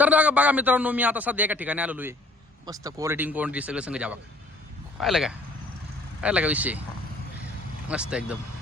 तर बघा बघा मित्रांनो मी आता सध्या एका ठिकाणी आलेलो आहे. मस्त क्वालिटी क्वालिटी सगळं संग जावा. पाहिलं का? पाहिलं का विषय? मस्त एकदम.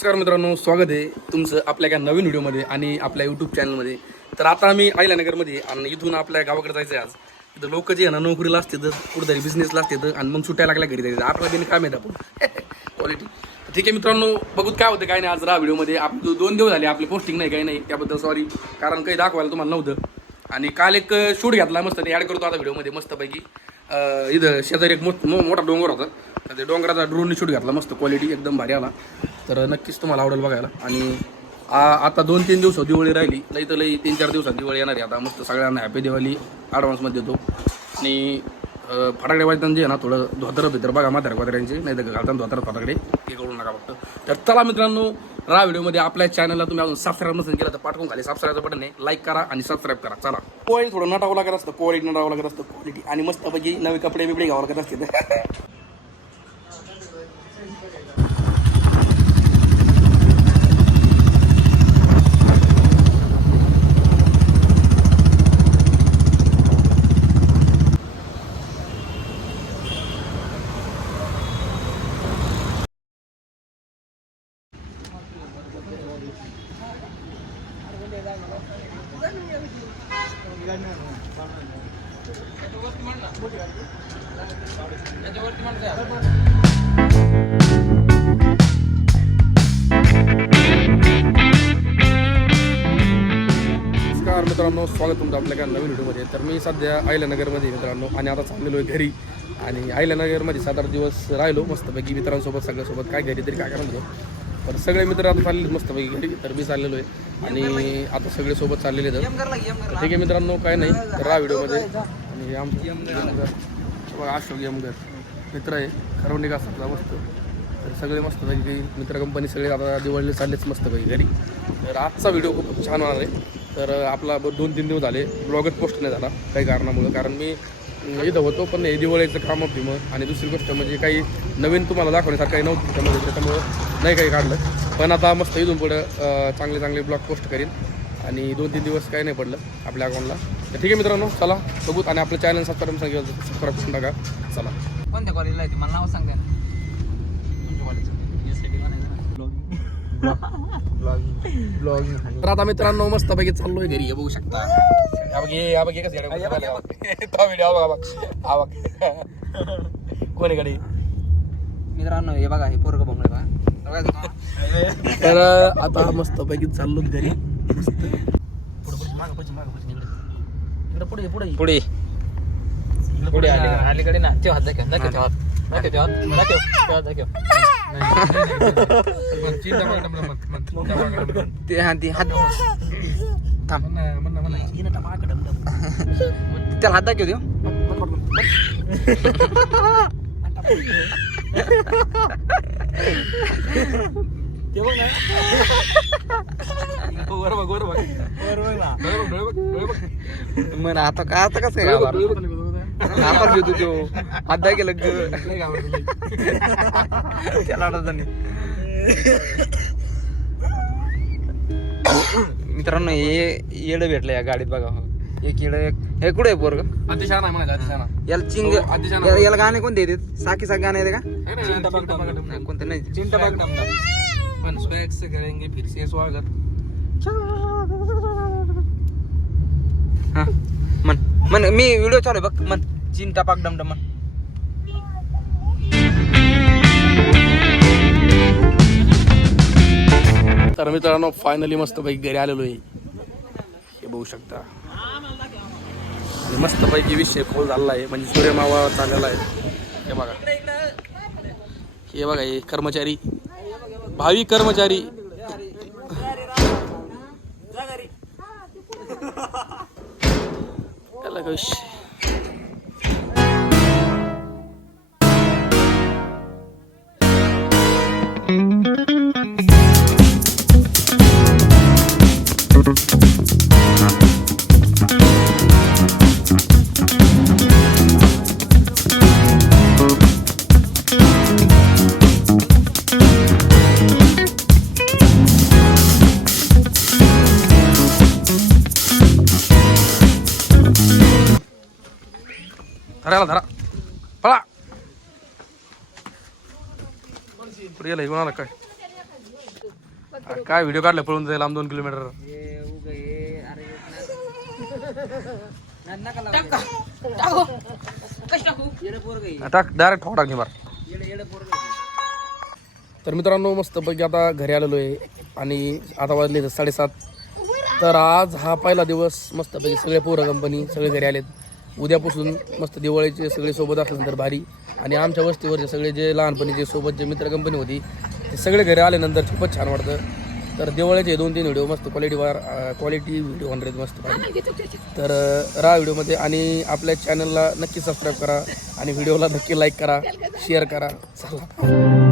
नमस्कार मित्रांनो स्वागत आहे तुमचं आपल्या एका नवीन व्हिडिओमध्ये आणि आपल्या यूट्यूब चॅनलमध्ये तर आता आम्ही अहिल्यानगरमध्ये आणि इथून आपल्या गावाकडे जायचं आहे आज. इथं लोक जे आहे ना नोकरीला असते तर कुठेतरी बिझनेसला असते तर आणि मग सुट्ट्या लागल्या घरी जायचं. आपल्या दिन काम येतं आपण. क्वालिटी ठीक आहे मित्रांनो बघूत काय होतं काय नाही. आज राहा व्हिडिओमध्ये. आप दोन दिवस झाले आपली पोस्टिंग नाही काही नाही. त्याबद्दल सॉरी कारण काही दाखवायला तुम्हाला नव्हतं. आणि काल एक शूट घेतला मस्त. ते ॲड करतो आता व्हिडिओमध्ये मस्तपैकी. इथं शेजारी एक मोठ मो- मोठा डोंगर होता. ते डोंगराचा ड्रोनने शूट घातला मस्त क्वालिटी एकदम भारी आला. तर नक्कीच तुम्हाला आवडेल बघायला. आणि आ- आता दोन तीन दिवस दिवाळी राहिली लई तर लई तीन चार दिवसात दिवाळी येणार आहे आता. मस्त सगळ्यांना हॅपी दिवाळी ॲडव्हान्समध्ये देतो आणि फटाकडे वाजताना जे ना थोडं धोतर भितर बघा म्हाताऱ्या कोत्र्यांचे नाही तर घालताना धोतर फटाकडे. ते करू नका फक्त. तर चला मित्रांनो रा व्हिडिओमध्ये. आपल्या चॅनलला तुम्ही अजून सबस्क्राईब नसेल केलं तर पाठवून खाली सबस्क्राईबचं बटन आहे. लाईक करा आणि सबस्क्राईब करा. चला. क्वालिटी थोडं नटावं लागत असतं क्वालिटी नटावं लागत असतं क्वालिटी आणि मस्तपैकी नवे कपडे बिपडे घ्यावं लागत असते नमस्कार मित्रांनो स्वागत तुमचं आपल्या एका नवीन व्हिडिओमध्ये. तर मी सध्या अहिल्यानगरमध्ये मित्रांनो आणि आता चाललेलो आहे घरी. आणि आयल्यानगरमध्ये सात आठ दिवस राहिलो मस्तपैकी मित्रांसोबत सगळ्यासोबत. काय घरी तरी काय करायचं तर सगळे मित्र आता चालले मस्तपैकी घरी तर मी चाललेलो आहे. आणि आता सगळे सोबत चाललेले आहेत. तर ठीक आहे मित्रांनो काय नाही तर राहा व्हिडिओमध्ये. आणि आमचं अशोक यमगर मित्र आहे खरवणी असतात मस्त. तर सगळे मस्त पैकी मित्र कंपनी सगळे आता दिवाळीला चाललेच मस्त पैकी घरी. तर आजचा व्हिडिओ खूप छान होणार आहे. तर आपला दोन तीन दिवस झाले ब्लॉगच पोस्ट नाही झाला काही कारणामुळं. कारण मी इथं होतो पण हे दिवाळीचं काम भीमं आणि दुसरी गोष्ट म्हणजे काही नवीन तुम्हाला दाखवण्यासारखं काही नव्हतं त्याच्यामध्ये त्याच्यामुळं नाही काही काढलं. पण आता मस्त इथून पुढं चांगले चांगले ब्लॉग पोस्ट करीन. आणि दोन तीन दिवस काही नाही पडलं आपल्या अकाउंटला तर ठीक आहे मित्रांनो चला बघूत आणि आपलं चॅनल सबस्क्राईब सांगितलं सबस्क्राईब करून टाका. चला. कोणत्या कॉलेजला आहे ते? मला नाव सांगते ना तर आता मित्रांनो मस्त पैकी चाललोय घरी. हे बघू शकता. हा बघ हे कसं गाडी. तो हा बघ कोणी गाडी? मित्रांनो हे बघा हे पोरग बघा. तुम्ही. तर आता मस्त पैकी चाललो घरी. पुढे पुढे मागं पुढे पुढे. अलीकडे ना तेव्हा हात दाखव दाखव तेव्हा दाखव तेव्हा दाखव दाखव. ते हा ती हात थांब. त्याला हात दाखव देऊ मग आता का आता कसं काय आपण घेतो तो हात दाखव त्याला आठवत नाही. मित्रांनो हे येडं भेटलं या गाडीत बघा. हो. एक येड एक हे कुठे आहे पोरग? अतिशहाणा आहे म्हणायचं अतिशहाणा याला चिंग हो, याला याला गाणे कोणते येतात साकी साकी गाणे येते का? नाही, कोणते नाही. पण स्वॅग से करेंगे फिर से स्वागत. हा मी व्हिडिओ चालू आहे बघ. मन चीन टपाक डमडम मन तर मित्रांनो फायनली मस्तपैकी घरी आलेलो आहे. हे बघू शकता. मस्त मस्तपैकी विषय खोल झालेला आहे. म्हणजे सूर्यमावा चाललेला आहे. हे बघा. हे बघा हे कर्मचारी. भावी कर्मचारी. त्याला काय विषय? पळा पुढे गेला कोणाला काय अरे काय व्हिडिओ काढला? पळून जाईल लांब दोन किलोमीटर. टाक डायरेक्ट ठोक टाक? मार. तर मित्रांनो मस्तपैकी आता घरी आलेलो आहे. आणि आता वाजले साडेसात. तर आज हा पहिला दिवस मस्तपैकी सगळे पोरं कंपनी सगळे घरी आलेत. उद्यापासून मस्त दिवाळीचे सगळे सोबत असल्यानंतर भारी. आणि आमच्या वस्तीवरचे सगळे जे लहानपणीचे सोबत जे मित्र कंपनी होती ते सगळे घरी आल्यानंतर खूपच छान वाटतं. तर दिवाळीचे दोन तीन व्हिडिओ मस्त क्वालिटीवर क्वालिटी व्हिडिओ होणार मस्त. तर राहा व्हिडिओमध्ये आणि आपल्या चॅनलला नक्की सबस्क्राईब करा आणि व्हिडिओला नक्की लाईक करा शेअर करा. चला.